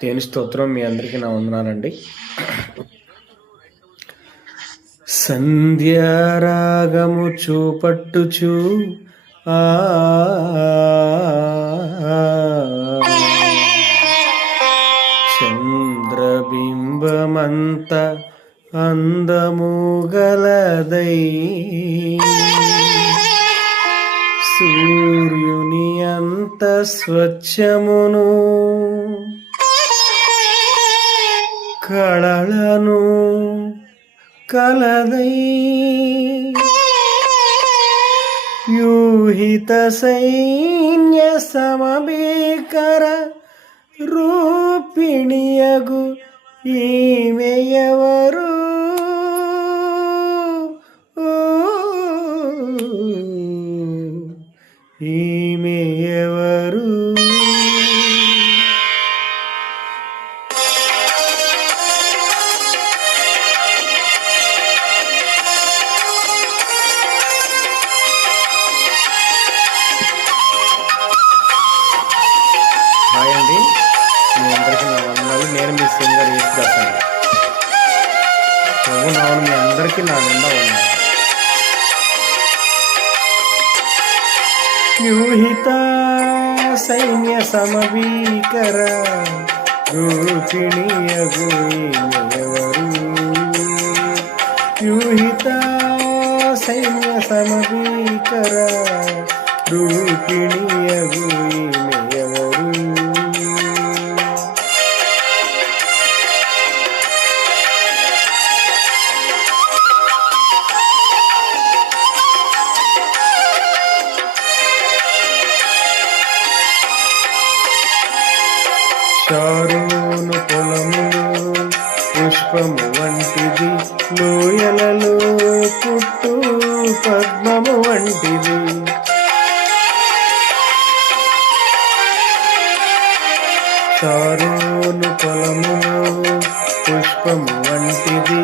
దేవుని స్తోత్రం. మీ అందరికీ నా వందనాలండి. సంధ్యారాగము చూపట్టుచు చంద్రబింబమంత అందము గలదై సూర్యుని అంత స్వచ్ఛమును కళలను కలదై వ్యూహిత సైన్య సమభీకర రూపిణియగు ఈమె ఎవరు? ఈమె ఎవరు? హాయ్ అండి, మీ అందరికీ నా వందనాలు. నేను మీ సింగర్ యేసుదాస్ అండి. ప్రభు నామమున మీ అందరికీ నా నిండా ఉన్నాను. వ్యూహిత సైన్య సమభీకర రూపిణియగు ఈమె ఎవరు? వ్యూహిత సైన్య సమభీకర రూపిణియగు ఈమె ఎవరు? షారోను పొలములు పుష్పము వంటిది, లోయలలో పుట్టు పద్మము వంటిది. షారోను పొలములు పుష్పము వంటిది,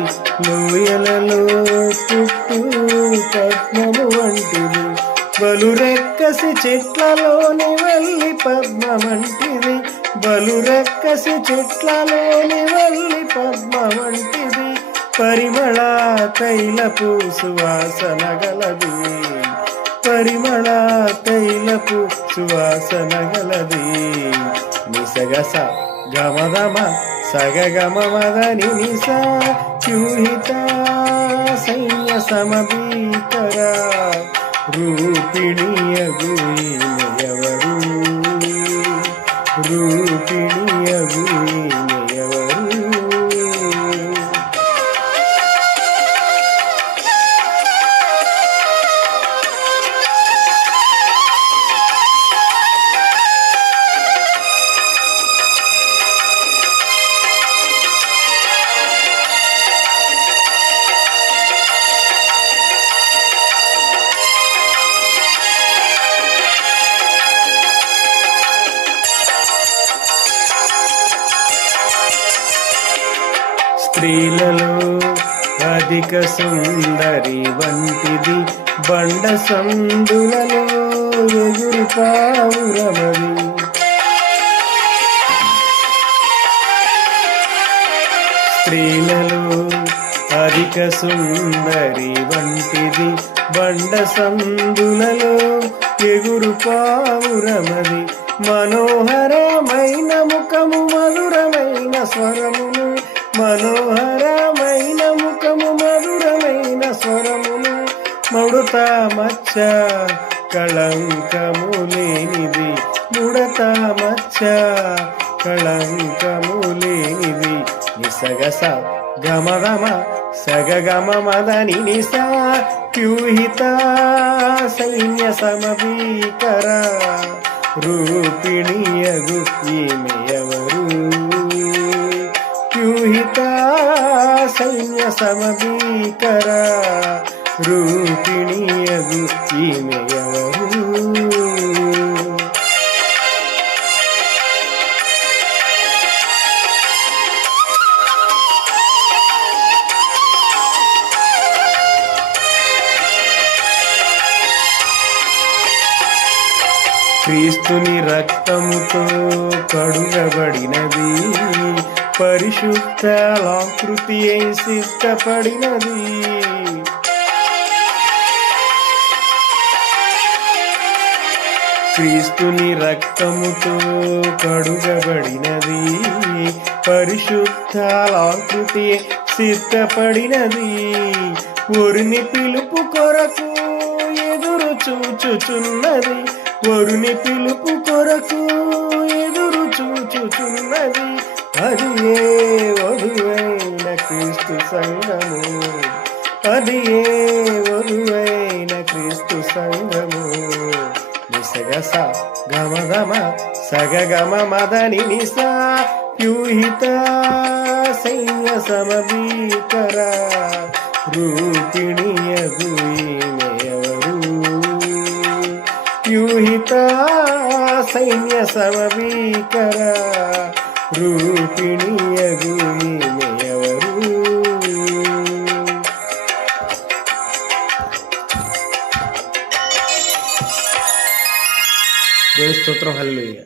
లోయలలో పుట్టు పద్మము వంటిది. బలురెక్కసి చెట్లలోని వల్లి పద్మమంటిది, బలురెక్కసి చెట్లలోని వల్లి పద్మ వంటిది. పరిమళ తైలపు సువాసన గలది, పరిమళ తైలపు సువాసన గలది. నిసగస గమదమ సగగమదని నిస వ్యూహిత సైన్య సమభీకర రూపిణియగు ఈమె ఎవరు? రూపిణియగు ఈమె ఎవరు? స్త్రీలలో అధిక సుందరి వంటిది, బండ సందులలో ఎగురు పావురమది. స్త్రీలలో అధిక సుందరి వంటిది, బండ సందులలో ఎగురు పావురమది. మనోహరమైన ముఖము మధురమైన స్వరమును, మనోహరమైన ముఖము మధురమైన స్వరమును. ముడత మచ్చ కళంకము లేనిది, ముడత మచ్చ కళంకము లేనిది. నిసగస గమదమ సగగమదని నిస వ్యూహిత సైన్య సమభీకర రూపిణియగు ఈమె ఎవరు? వ్యూహిత సైన్య సమభీకర రూపిణియగు ఈమె ఎవరు? క్రీస్తుని రక్తముతో కడుగబడినది, పరిశుద్ధ లాకృతి అయి సిద్ధపడినది. క్రీస్తుని రక్తముతో కడుగబడినది, పరిశుద్ధ లాకృతి సిద్ధపడినది. వరుని పిలుపు కొరకు ఎదురు చూచుచున్నది, వరుని పిలుపు కొరకు ఎదురు చూచుచున్నది. అది ఏ వధువైన క్రీస్తు సంఘము, అది ఏ వధువైన క్రీస్తు సంఘము. నిసగస గమగమ సగగమ మదని నిసా వ్యూహిత సైన్య సమీకర రూపిణియగు ఈమెయవరు. వ్యూహిత సైన్య సమీకర రూపిణియగు ఈమెయవరు. దేవుని స్తోత్రం, హల్లెలూయా.